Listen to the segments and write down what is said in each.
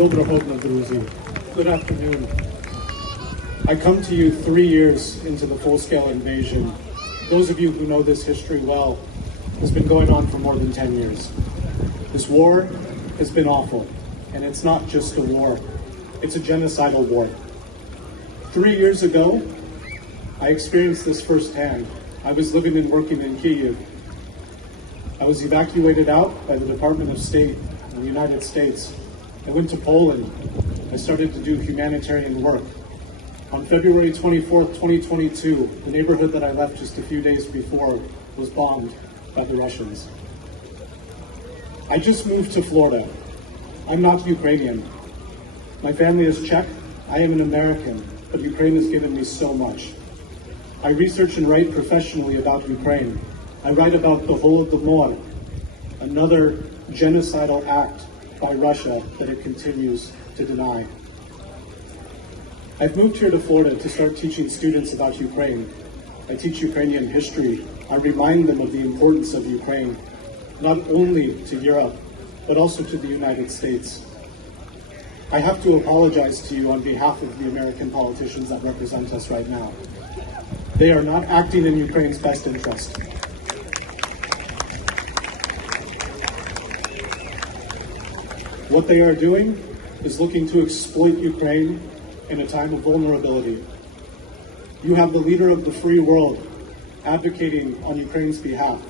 Dobrohodna, druzi. Good afternoon. I come to you 3 years into the full-scale invasion. Those of you who know this history well, it's been going on for more than 10 years. This war has been awful, and it's not just a war. It's a genocidal war. 3 years ago, I experienced this firsthand. I was living and working in Kyiv. I was evacuated out by the Department of State in the United States. I went to Poland. I started to do humanitarian work. On February 24th, 2022, the neighborhood that I left just a few days before was bombed by the Russians. I just moved to Florida. I'm not Ukrainian. My family is Czech. I am an American, but Ukraine has given me so much. I research and write professionally about Ukraine. I write about the Holodomor, another genocidal act by Russia that it continues to deny. I've moved here to Florida to start teaching students about Ukraine. I teach Ukrainian history. I remind them of the importance of Ukraine, not only to Europe, but also to the United States. I have to apologize to you on behalf of the American politicians that represent us right now. They are not acting in Ukraine's best interest. What they are doing is looking to exploit Ukraine in a time of vulnerability. You have the leader of the free world advocating on Ukraine's behalf.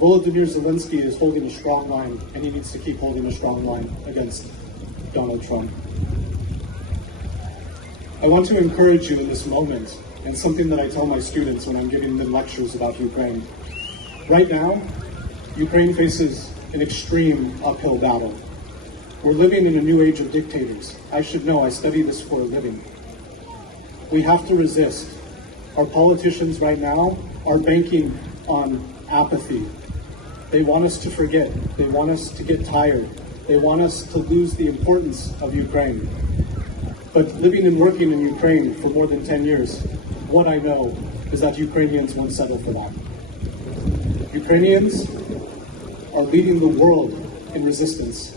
Volodymyr Zelensky is holding a strong line, and he needs to keep holding a strong line against Donald Trump. I want to encourage you in this moment, and something that I tell my students when I'm giving them lectures about Ukraine. Right now, Ukraine faces an extreme uphill battle. We're living in a new age of dictators. I should know, I study this for a living. We have to resist. Our politicians right now are banking on apathy. They want us to forget. They want us to get tired. They want us to lose the importance of Ukraine. But living and working in Ukraine for more than 10 years, what I know is that Ukrainians won't settle for that. Ukrainians are leading the world in resistance.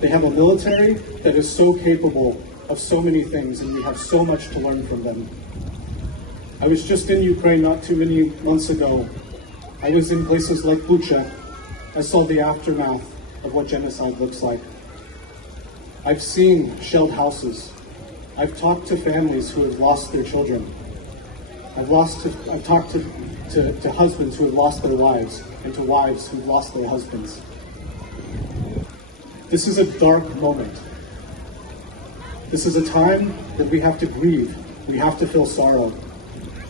They have a military that is so capable of so many things, and we have so much to learn from them. I was just in Ukraine not too many months ago. I was in places like Bucha. I saw the aftermath of what genocide looks like. I've seen shelled houses. I've talked to families who have lost their children. I've talked to husbands who have lost their wives, and to wives who've lost their husbands. This is a dark moment. This is a time that we have to grieve. We have to feel sorrow.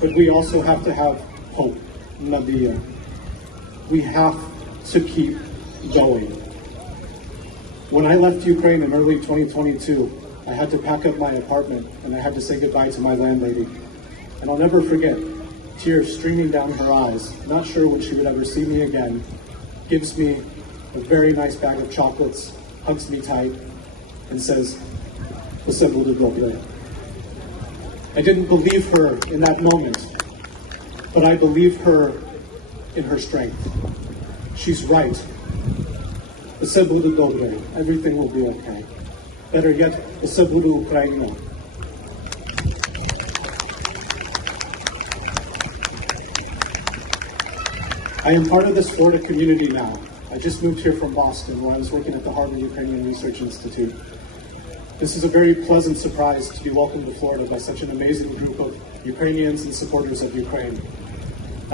But we also have to have hope, Nadia. We have to keep going. When I left Ukraine in early 2022, I had to pack up my apartment and I had to say goodbye to my landlady. And I'll never forget, tears streaming down her eyes, not sure when she would ever see me again, gives me a very nice bag of chocolates, hugs me tight, and says, "Все буде добре." I didn't believe her in that moment, but I believe her in her strength. She's right. Все буде добре. Everything will be okay. Better yet, все буде Україна. I am part of this Florida community now. I just moved here from Boston, where I was working at the Harvard Ukrainian Research Institute. This is a very pleasant surprise to be welcomed to Florida by such an amazing group of Ukrainians and supporters of Ukraine.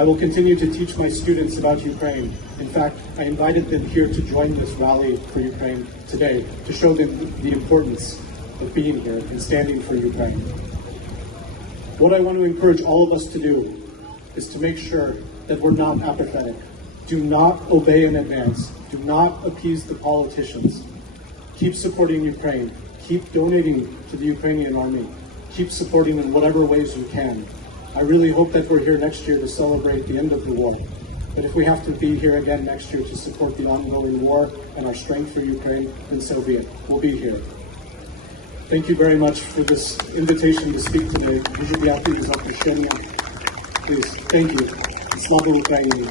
I will continue to teach my students about Ukraine. In fact, I invited them here to join this rally for Ukraine today to show them the importance of being here and standing for Ukraine. What I want to encourage all of us to do is to make sure that we're not apathetic. Do not obey in advance. Do not appease the politicians. Keep supporting Ukraine. Keep donating to the Ukrainian army. Keep supporting in whatever ways you can. I really hope that we're here next year to celebrate the end of the war. But if we have to be here again next year to support the ongoing war and our strength for Ukraine, then so be it. We'll be here. Thank you very much for this invitation to speak today. Please, thank you. Slava Ukraini.